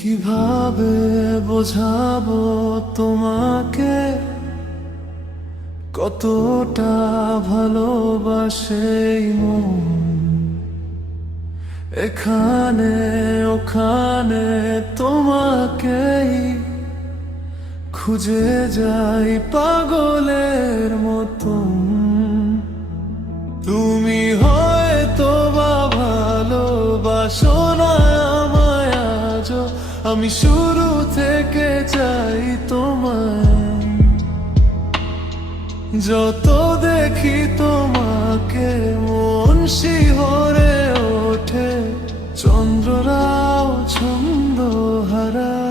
কিভাবে বোঝাবো তোমাকে কতটা ভালোবাসে এই মন, এখানে ওখানে তোমাকেই খুঁজে যাই পাগলের মতন। তুমি হয়তো বা ভালোবাসো না আমায় আজও, আমি শুরু থেকে চাই তোমায়। যত দেখি তোমাকে মন শিহরে ওঠে, চন্দ্ররাও ছন্দ হারায়।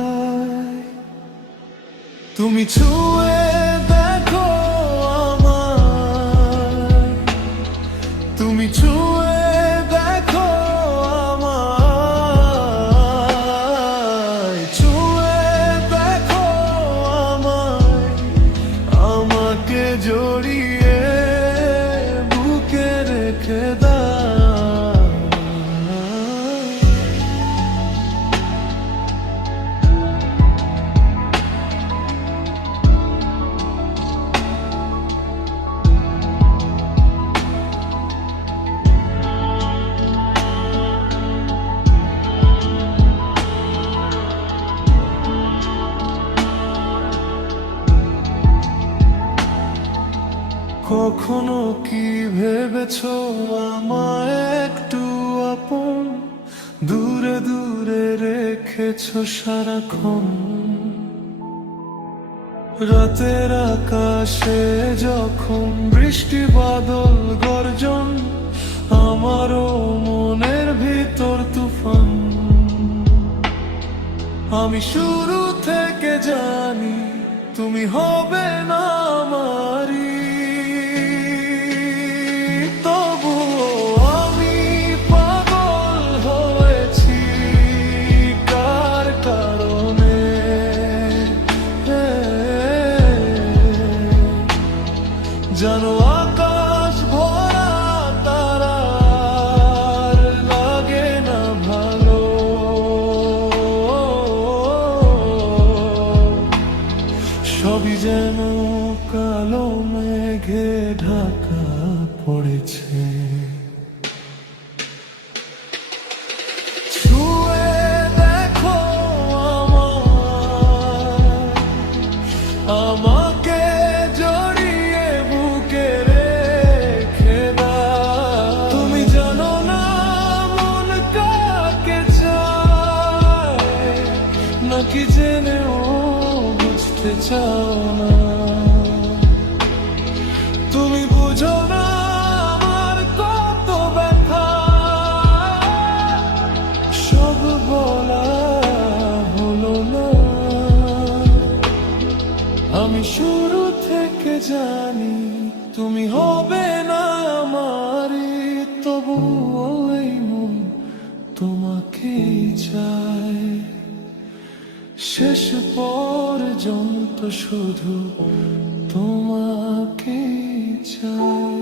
তুমি ছুঁয়ে দেখো আমায়, তুমি ছুঁয়ে দেখো আমায়, ছুঁয়ে দেখো আমায়, আমাকে জড়িয়ে বুকে রেখে দাও। কখনো কি ভেবেছো আমায় একটু আপন, দূরে দূরে রেখেছো সারাক্ষণ। রাতের আকাশে যখন বৃষ্টি বাদল গর্জন, আমারও মনের ভিতর তুফান। আমি শুরু থেকে জানি তুমি হবে না আমারি, তবুও আমি পাগল হয়েছি কার কারণে। জানো আকাশ ভরা তারার লাগে না ভালো, সবই যেন কালো মেঘে ঢাকা পড়েছে। ছুঁয়ে দেখো আমায়, আমাকে জড়িয়ে বুকে রেখে দাও। তুমি জানো না মন কাকে চায়, নাকি জেনেও বুঝতে চাও না। তুমি বুঝো না আমার কত ব্যথা, সব বলা হলো না। আমি শুরু থেকে জানি তুমি হবে না আমারি, তবু ওই মন তোমাকেই চায়। শেষ পর্যন্ত শুধু তোমাকেই চায়।